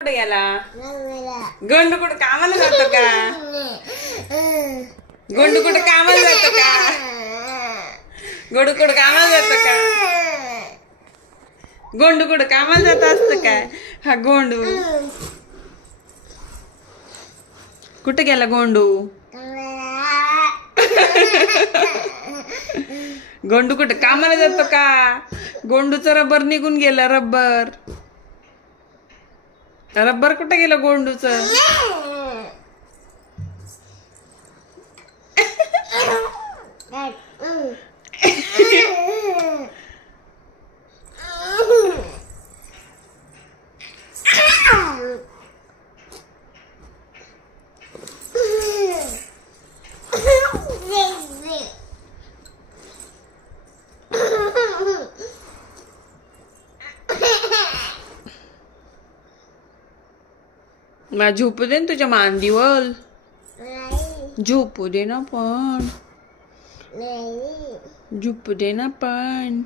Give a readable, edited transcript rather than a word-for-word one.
कुठे गेला गोंडू? कुठं कामाला जातो का? गोंडू कुठं कामाला जातो का? गोंडू कुठं कामाला जातो का? गोंडू कुठं कामाला जात असतं काय? हा गोंडू कुठे गेला गोंडू? गोंडू कुठं कामाला जातो का? गोंडूचं रबर निघून गेलं. रबर रबर कुठे गेलं गोंडूचं? मला झोपू दे ना तुझ्या मांडीवर. झोपू दे ना पण. झोपू दे ना पण.